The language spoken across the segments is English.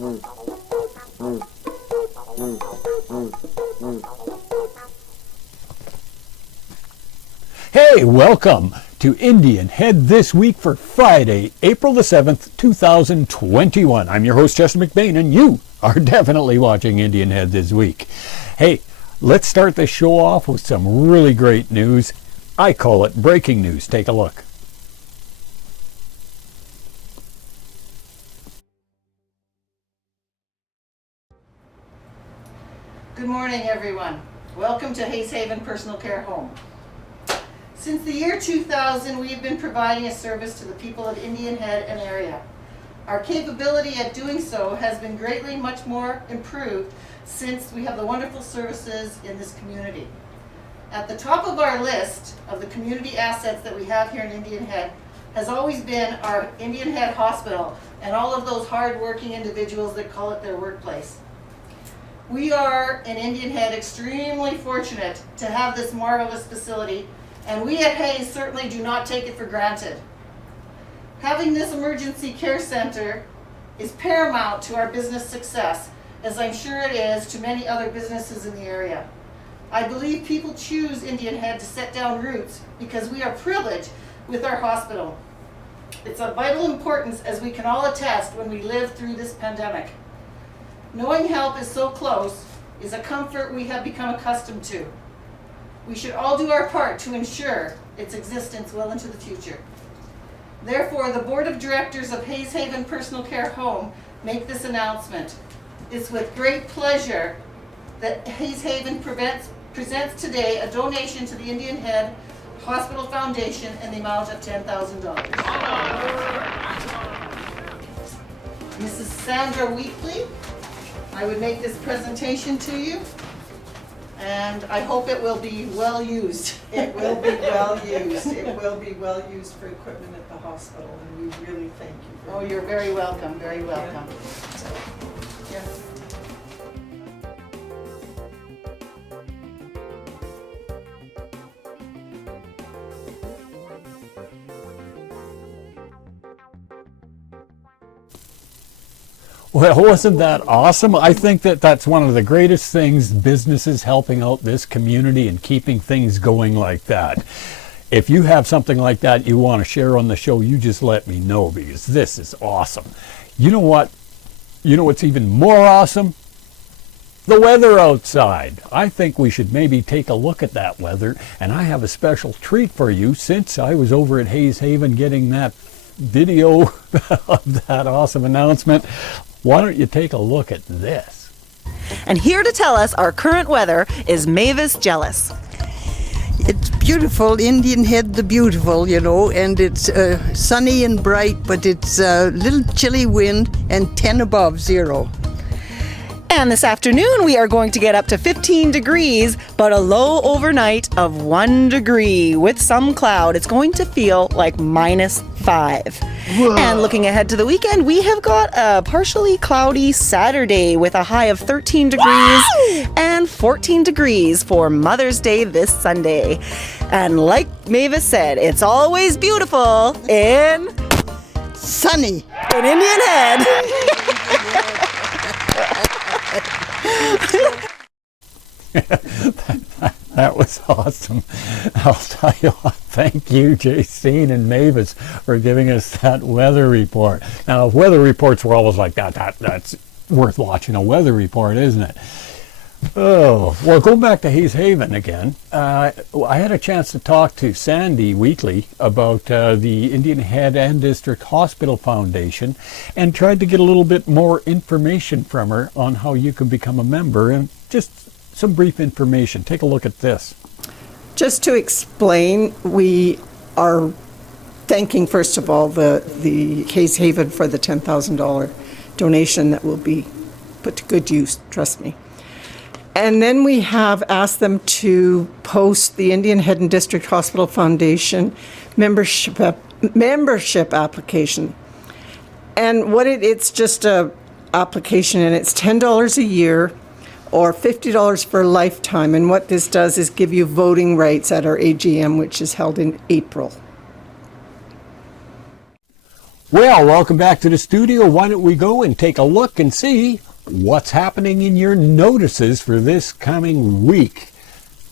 Hey, welcome to Indian Head This Week for Friday, April the 7th, 2021. I'm your host, Chester McBain, and you are definitely watching Indian Head This Week. Hey, let's start the show off with some really great news. I call it breaking news. Take a look. Good morning, everyone. Welcome to Hayes Haven Personal Care Home. Since the year 2000, we have been providing a service to the people of Indian Head and area. Our capability at doing so has been greatly much more improved since we have the wonderful services in this community. At the top of our list of the community assets that we have here in Indian Head has always been our Indian Head Hospital and all of those hard-working individuals that call it their workplace. We are in Indian Head extremely fortunate to have this marvelous facility, and we at Hayes certainly do not take it for granted. Having this emergency care center is paramount to our business success, as I'm sure it is to many other businesses in the area. I believe people choose Indian Head to set down roots because we are privileged with our hospital. It's of vital importance, as we can all attest when we live through this pandemic. Knowing help is so close is a comfort we have become accustomed to. We should all do our part to ensure its existence well into the future. Therefore, the Board of Directors of Hayes Haven Personal Care Home make this announcement. It's with great pleasure that Hayes Haven presents today a donation to the Indian Head Hospital Foundation in the amount of $10,000. Mrs. Sandra Wheatley, I would make this presentation to you, and I hope it will be well used. It will be well used. It will be well used for equipment at the hospital, and we really thank you. Oh, you're very welcome, very welcome. Yeah. Well, wasn't that awesome? I think that that's one of the greatest things, businesses helping out this community and keeping things going like that. If you have something like that you want to share on the show, you just let me know, because this is awesome. You know what? You know what's even more awesome? The weather outside. I think we should maybe take a look at that weather, and I have a special treat for you since I was over at Hayes Haven getting that video of that awesome announcement. Why don't you take a look at this? And here to tell us our current weather is Mavis Jealous. It's beautiful, Indian Head the beautiful, you know, and it's sunny and bright, but it's a little chilly wind and 10 above zero. And this afternoon we are going to get up to 15 degrees, but a low overnight of 1 degree with some cloud. It's going to feel like -5. Whoa. And looking ahead to the weekend, we have got a partially cloudy Saturday with a high of 13 degrees and 14 degrees for Mother's Day this Sunday. And like Mavis said, it's always beautiful in sunny in Indian Head. That was awesome. I'll tell you what, thank you, Jacine and Mavis, for giving us that weather report. Now, if weather reports were always like that, that's worth watching a weather report, isn't it? Oh, well, going back to Hayes Haven again, I had a chance to talk to Sandy Wheatley about the Indian Head and District Hospital Foundation, and tried to get a little bit more information from her on how you can become a member, and just some brief information. Take a look at this. Just to explain, we are thanking, first of all, the Hayes Haven for the $10,000 donation that will be put to good use, trust me. And then we have asked them to post the Indian Head and District Hospital Foundation membership application. And it's just a application, and it's $10 a year or $50 for a lifetime. And what this does is give you voting rights at our AGM, which is held in April. Well, welcome back to the studio. Why don't we go and take a look and see what's happening in your notices for this coming week.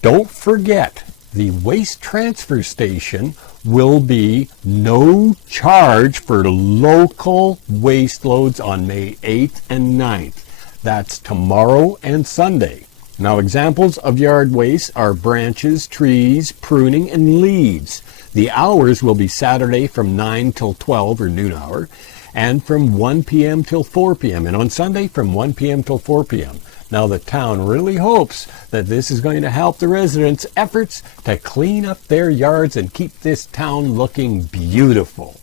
Don't forget, the waste transfer station will be no charge for local waste loads on May 8th and 9th. That's tomorrow and Sunday. Now, examples of yard waste are branches, trees, pruning, and leaves. The hours will be Saturday from 9 till 12 or noon hour, and from 1 p.m. till 4 p.m. and on Sunday from 1 p.m. till 4 p.m. Now, the town really hopes that this is going to help the residents' efforts to clean up their yards and keep this town looking beautiful.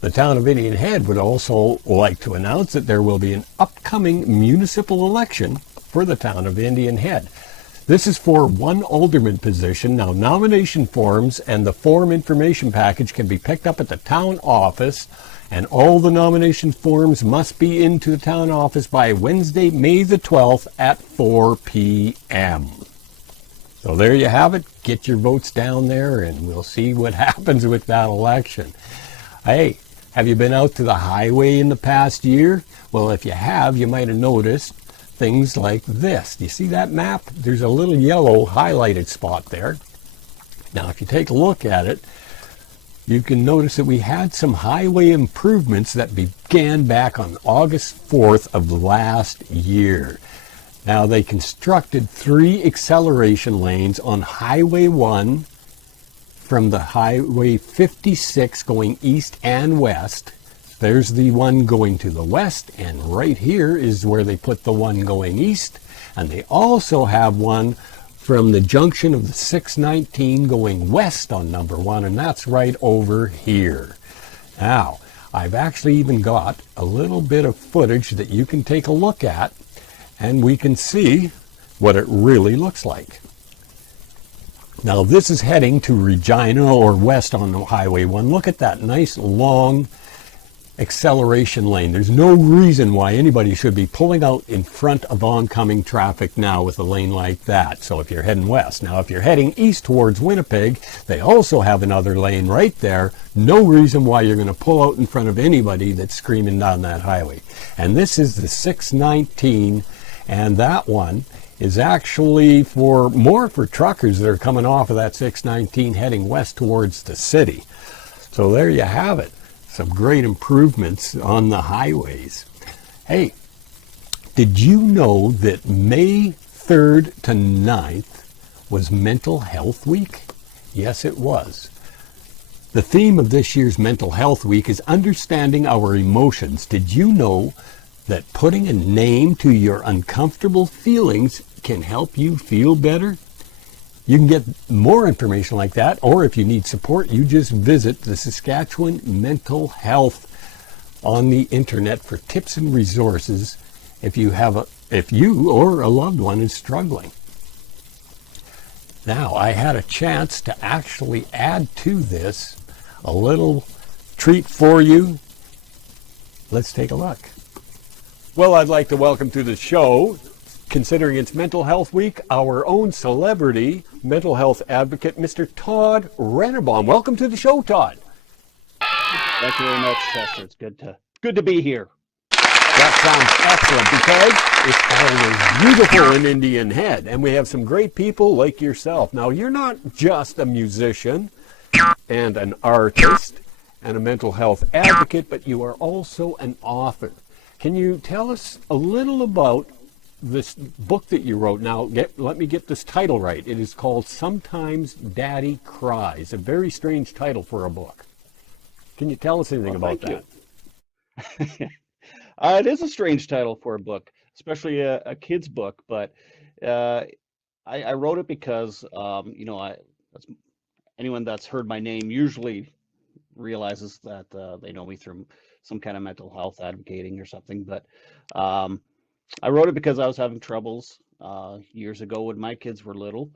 The town of Indian Head would also like to announce that there will be an upcoming municipal election for the town of Indian Head. This is for one alderman position. Now, nomination forms and the form information package can be picked up at the town office, and all the nomination forms must be into the town office by Wednesday, May the 12th at 4 p.m. So there you have it. Get your votes down there and we'll see what happens with that election. Hey, have you been out to the highway in the past year? Well, if you have, you might have noticed things like this. Do you see that map? There's a little yellow highlighted spot there. Now, if you take a look at it, you can notice that we had some highway improvements that began back on August 4th of last year. Now, they constructed 3 acceleration lanes on Highway 1 from the Highway 56 going east and west. There's the one going to the west, and right here is where they put the one going east. And they also have one from the junction of the 619 going west on number 1, and that's right over here. Now, I've actually even got a little bit of footage that you can take a look at, and we can see what it really looks like. Now, this is heading to Regina or west on Highway 1. Look at that nice long acceleration lane. There's no reason why anybody should be pulling out in front of oncoming traffic now with a lane like that. So if you're heading west. Now, if you're heading east towards Winnipeg, they also have another lane right there. No reason why you're going to pull out in front of anybody that's screaming down that highway. And this is the 619, and that one is actually more for truckers that are coming off of that 619 heading west towards the city. So there you have it. Some great improvements on the highways. Hey, did you know that May 3rd to 9th was Mental Health Week? Yes, it was. The theme of this year's Mental Health Week is understanding our emotions. Did you know that putting a name to your uncomfortable feelings can help you feel better? You can get more information like that, or if you need support, you just visit the Saskatchewan Mental Health on the internet for tips and resources if you or a loved one is struggling. Now, I had a chance to actually add to this a little treat for you. Let's take a look. Well, I'd like to welcome to the show, considering it's Mental Health Week, our own celebrity mental health advocate, Mr. Todd Rennebohm. Welcome to the show, Todd. Thank you very much, Chester. It's good to be here. That sounds excellent, because it's always beautiful in Indian Head, and we have some great people like yourself. Now, you're not just a musician and an artist and a mental health advocate, but you are also an author. Can you tell us a little about this book that you wrote? Now, let me get this title right. It is called Sometimes Daddy Cries, a very strange title for a book. Can you tell us anything about that? It is a strange title for a book, especially a kid's book, but I wrote it because, anyone that's heard my name usually realizes that they know me through some kind of mental health advocating or something, but I wrote it because I was having troubles years ago when my kids were little,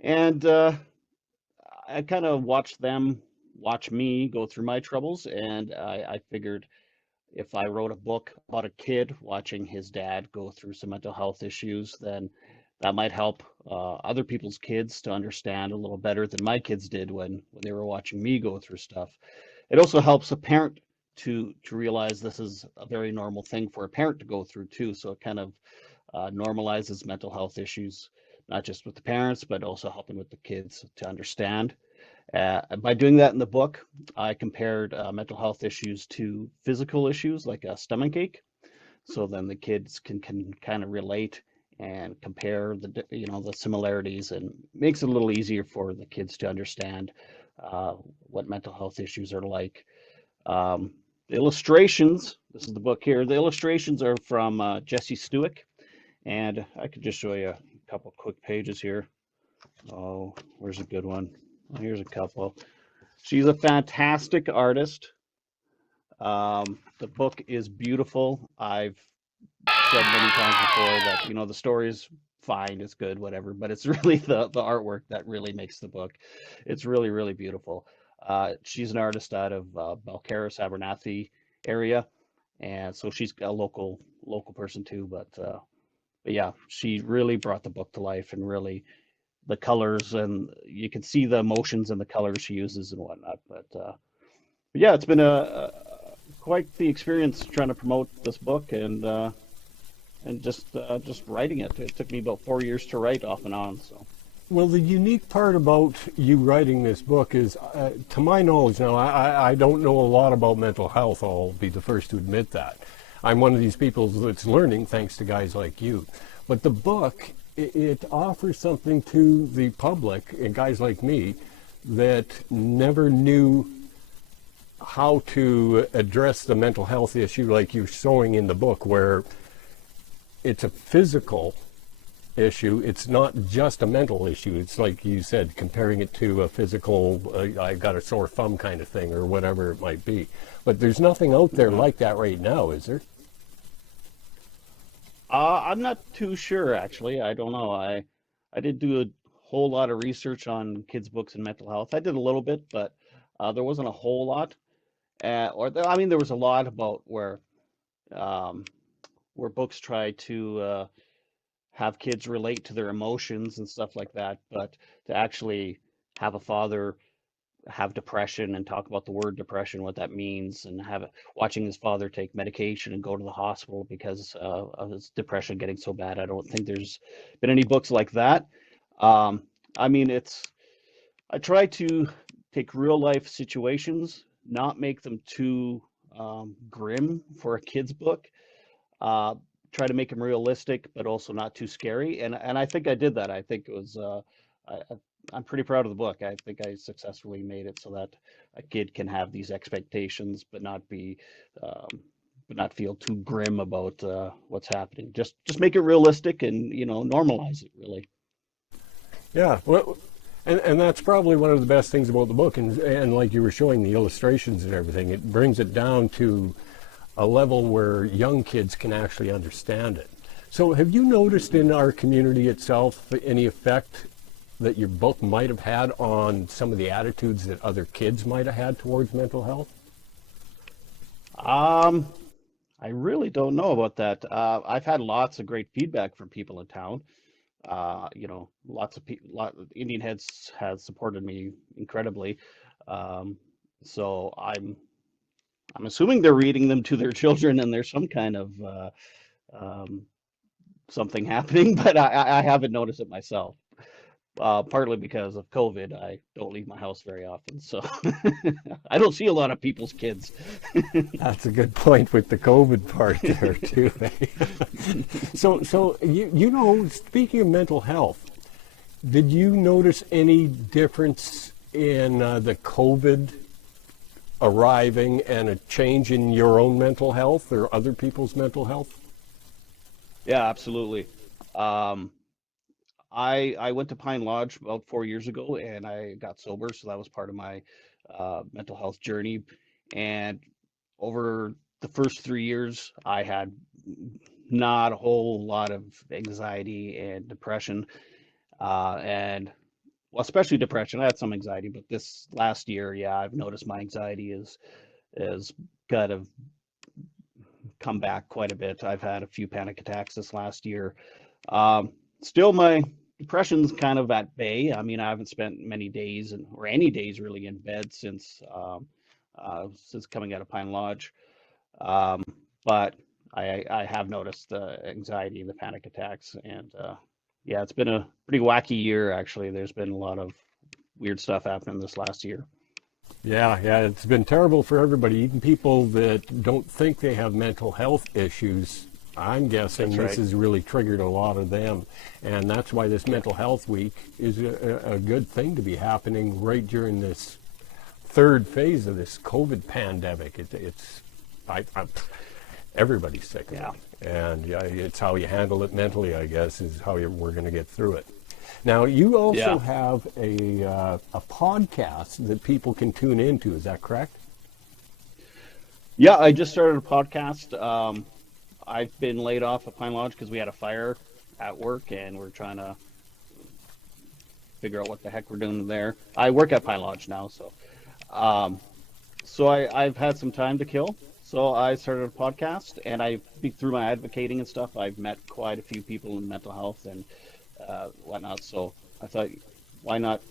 and I kind of watched them watch me go through my troubles, and I figured if I wrote a book about a kid watching his dad go through some mental health issues, then that might help other people's kids to understand a little better than my kids did when they were watching me go through stuff. It also helps a parent to realize this is a very normal thing for a parent to go through too. So it kind of normalizes mental health issues, not just with the parents, but also helping with the kids to understand. By doing that in the book, I compared mental health issues to physical issues like a stomach ache. So then the kids can kind of relate and compare the similarities, and makes it a little easier for the kids to understand what mental health issues are like. The illustrations, this is the book here, the illustrations are from Jesse Stewick, and I could just show you a couple quick pages here. Oh, where's a good one? Oh, here's a couple. She's a fantastic artist. The book is beautiful. I've said many times before that, the story is fine, it's good, whatever, but it's really the artwork that really makes the book. It's really, really beautiful. She's an artist out of Belcarris, Abernathy area, and so she's a local person too. But yeah, she really brought the book to life, and really the colors, and you can see the emotions and the colors she uses and whatnot. But yeah, it's been a quite the experience trying to promote this book, and just writing it. It took me about 4 years to write off and on. So. Well, the unique part about you writing this book is, to my knowledge, now I don't know a lot about mental health. I'll be the first to admit that. I'm one of these people that's learning thanks to guys like you. But the book, it offers something to the public and guys like me that never knew how to address the mental health issue like you're showing in the book, where it's a physical issue. It's not just a mental issue. It's like you said, comparing it to a physical, I got a sore thumb kind of thing, or whatever it might be. But there's nothing out there like that right now, is there? I'm not too sure, actually. I don't know. I did do a whole lot of research on kids' books and mental health. I did a little bit, but there wasn't a whole lot. I mean, there was a lot about where books try to have kids relate to their emotions and stuff like that, but to actually have a father have depression and talk about the word depression, what that means, and watching his father take medication and go to the hospital because of his depression getting so bad. I don't think there's been any books like that. I mean, I try to take real life situations, not make them too grim for a kid's book. Try to make them realistic, but also not too scary. And I think I did that. I think it was. I'm pretty proud of the book. I think I successfully made it so that a kid can have these expectations, but not feel too grim about what's happening. Just make it realistic and normalize it really. Yeah, well, and that's probably one of the best things about the book. And like you were showing the illustrations and everything, it brings it down to a level where young kids can actually understand it. So have you noticed in our community itself any effect that your book might have had on some of the attitudes that other kids might have had towards mental health? I really don't know about that. I've had lots of great feedback from people in town. Lots of people, Indian Heads has supported me incredibly. So I'm assuming they're reading them to their children, and there's some kind of something happening, but I haven't noticed it myself. Partly because of COVID, I don't leave my house very often, so I don't see a lot of people's kids. That's a good point with the COVID part there too. So speaking of mental health, did you notice any difference in the COVID arriving and a change in your own mental health or other people's mental health? Yeah, absolutely. I went to Pine Lodge about 4 years ago, and I got sober, so that was part of my mental health journey. And over the first 3 years, I had not a whole lot of anxiety and depression, and well, especially depression. I had some anxiety, but this last year, yeah, I've noticed my anxiety is kind of come back quite a bit. I've had a few panic attacks this last year. Still, my depression's kind of at bay. I mean, I haven't spent many days or any days really in bed since since coming out of Pine Lodge. But I have noticed the anxiety and the panic attacks, and yeah, it's been a pretty wacky year actually. There's been a lot of weird stuff happening this last year. Yeah, it's been terrible for everybody, even people that don't think they have mental health issues. I'm guessing That's this right. has really triggered a lot of them. And that's why this Mental Health Week is a good thing to be happening right during this third phase of this COVID pandemic. Everybody's sick of Yeah. it. And yeah, it's how you handle it mentally, I guess, is how we're going to get through it. Now, you also Yeah. have a podcast that people can tune into. Is that correct? Yeah, I just started a podcast. I've been laid off at Pine Lodge because we had a fire at work, and we're trying to figure out what the heck we're doing there. I work at Pine Lodge now, so I've had some time to kill. So I started a podcast, and through my advocating and stuff, I've met quite a few people in mental health and whatnot. So I thought, why not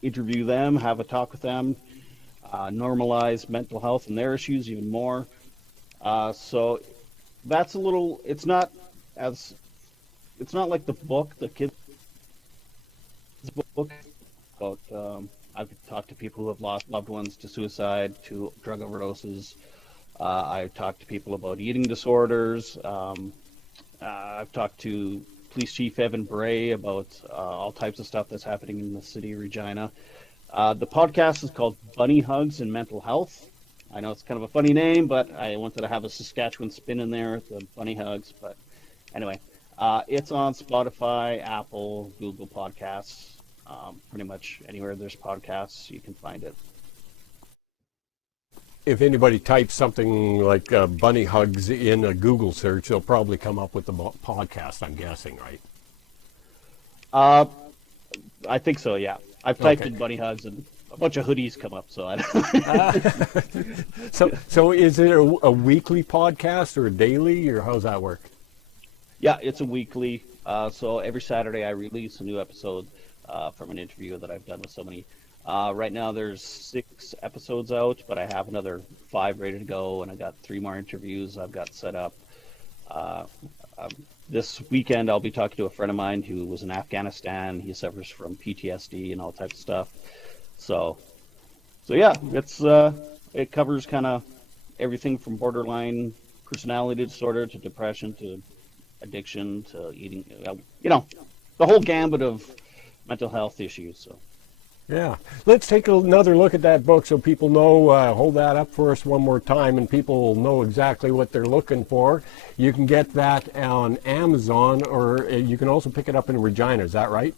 interview them, have a talk with them, normalize mental health and their issues even more. So that's a little. It's not like the book, the kids' book about. I've talked to people who have lost loved ones to suicide, to drug overdoses. I've talked to people about eating disorders. I've talked to Police Chief Evan Bray about all types of stuff that's happening in the city of Regina. The podcast is called Bunny Hugs and Mental Health. I know it's kind of a funny name, but I wanted to have a Saskatchewan spin in there, the Bunny Hugs. But anyway, it's on Spotify, Apple, Google Podcasts, pretty much anywhere there's podcasts, you can find it. If anybody types something like bunny hugs in a Google search, they'll probably come up with the podcast, I'm guessing, right? I think so, yeah. I've typed Okay. in Bunny Hugs and a bunch of hoodies come up, so I So is it a weekly podcast or a daily, or how's that work? Yeah, it's a weekly. So every Saturday I release a new episode from an interview that I've done with somebody. Right now there's 6 episodes out, but I have another 5 ready to go, and I got 3 more interviews I've got set up. This weekend I'll be talking to a friend of mine who was in Afghanistan. He suffers from PTSD and all types of stuff. So yeah, it covers kind of everything from borderline personality disorder to depression to addiction to eating, the whole gambit of mental health issues. So. Yeah. Let's take another look at that book so people know. Hold that up for us one more time and people will know exactly what they're looking for. You can get that on Amazon, or you can also pick it up in Regina. Is that right?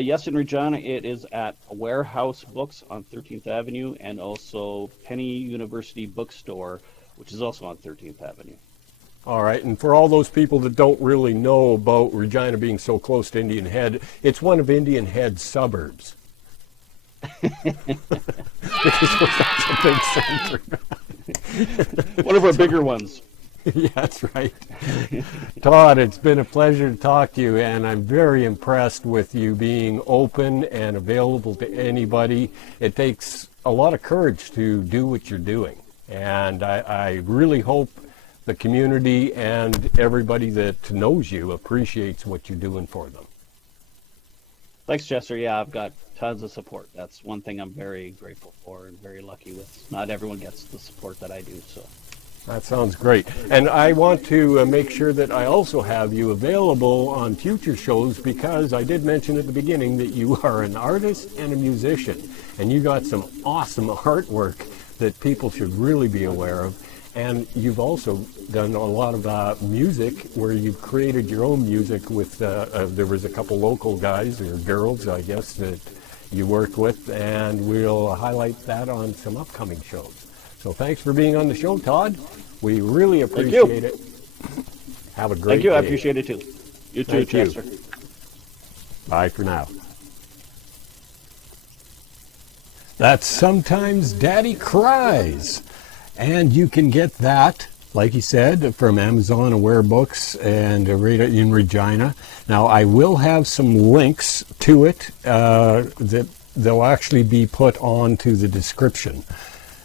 Yes, in Regina, it is at Warehouse Books on 13th Avenue, and also Penny University Bookstore, which is also on 13th Avenue. All right, and for all those people that don't really know about Regina being so close to Indian Head, it's one of Indian Head's suburbs. Because we're such a big center. One of our bigger ones. Yeah, that's right. Todd, it's been a pleasure to talk to you, and I'm very impressed with you being open and available to anybody. It takes a lot of courage to do what you're doing, and I really hope the community and everybody that knows you appreciates what you're doing for them. Thanks, Chester. Yeah, I've got tons of support. That's one thing I'm very grateful for and very lucky with. Not everyone gets the support that I do, so. That sounds great. And I want to make sure that I also have you available on future shows, because I did mention at the beginning that you are an artist and a musician, and you got some awesome artwork that people should really be aware of. And you've also done a lot of music where you've created your own music with, there was a couple local guys or girls, I guess, that you worked with, and we'll highlight that on some upcoming shows. So thanks for being on the show, Todd. We really appreciate it. Have a great Thank you. day. I appreciate it too. You too, Thank you. Chester. Bye for now. That's Sometimes Daddy Cries. And you can get that, like he said, from Amazon, Aware Books, and right in Regina. Now, I will have some links to it that they'll actually be put onto the description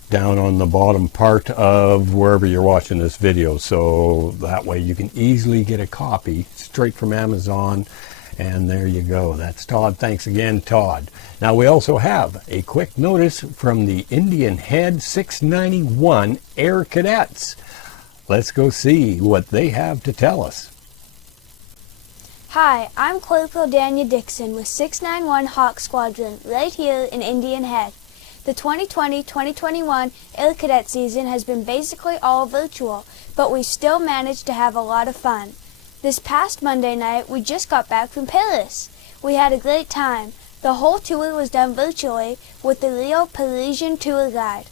down on the bottom part of wherever you're watching this video. So that way you can easily get a copy straight from Amazon. And there you go. That's Todd. Thanks again, Todd. Now we also have a quick notice from the Indian Head 691 Air Cadets. Let's go see what they have to tell us. Hi, I'm Corporal Daniel Dixon with 691 Hawk Squadron right here in Indian Head. The 2020-2021 Air Cadet season has been basically all virtual, but we still managed to have a lot of fun. This past Monday night, we just got back from Paris. We had a great time. The whole tour was done virtually with the real Parisian tour guide.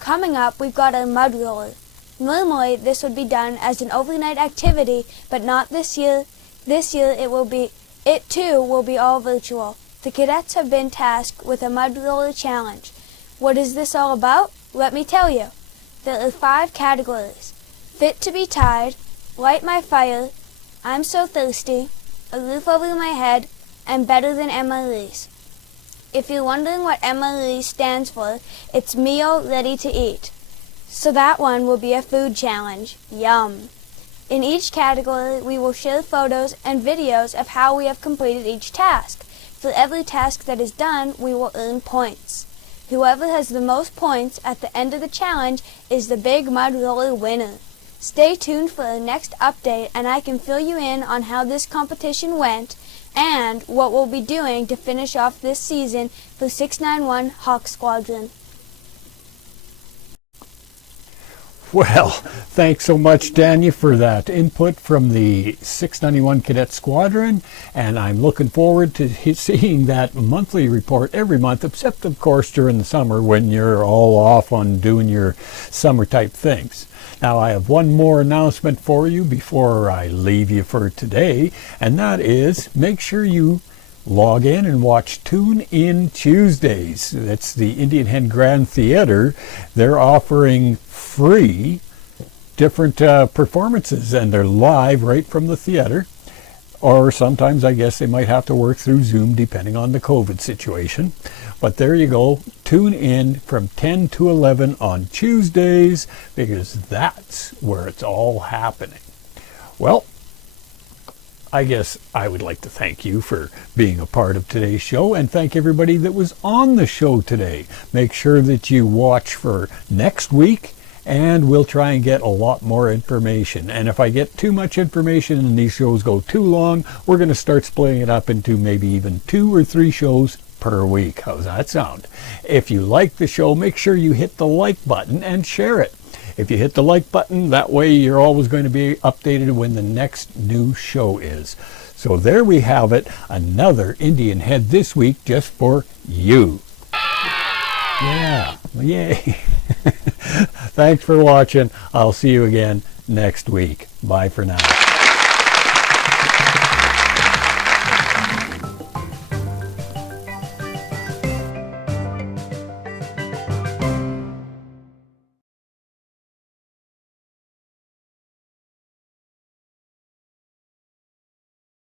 Coming up, we've got our mud roller. Normally, this would be done as an overnight activity, but not this year. This year, it too will be all virtual. The cadets have been tasked with a mud roller challenge. What is this all about? Let me tell you. There are 5 categories: fit to be tied, light my fire, I'm so thirsty, a roof over my head, and better than MREs. If you're wondering what MRE stands for, it's meal ready to eat. So that one will be a food challenge. Yum. In each category, we will share photos and videos of how we have completed each task. For every task that is done, we will earn points. Whoever has the most points at the end of the challenge is the Big Mud Roller winner. Stay tuned for the next update, and I can fill you in on how this competition went and what we'll be doing to finish off this season for 691 Hawk Squadron. Well, thanks so much, Dania, for that input from the 691 Cadet Squadron, and I'm looking forward to seeing that monthly report every month, except, of course, during the summer when you're all off on doing your summer-type things. Now, I have one more announcement for you before I leave you for today, and that is make sure you log in and watch Tune In Tuesdays. That's the Indian Head Grand Theater. They're offering free different performances, and they're live right from the theater. Or sometimes I guess they might have to work through Zoom depending on the COVID situation. But there you go. Tune in from 10 to 11 on Tuesdays, because that's where it's all happening. Well, I guess I would like to thank you for being a part of today's show, and thank everybody that was on the show today. Make sure that you watch for next week, and we'll try and get a lot more information. And if I get too much information and these shows go too long, we're going to start splitting it up into maybe even 2 or 3 shows per week. How's that sound? If you like the show, make sure you hit the like button and share it. If you hit the like button, that way you're always going to be updated when the next new show is. So there we have it, another Indian Head this week just for you. Yeah, yay. Thanks for watching. I'll see you again next week. Bye for now.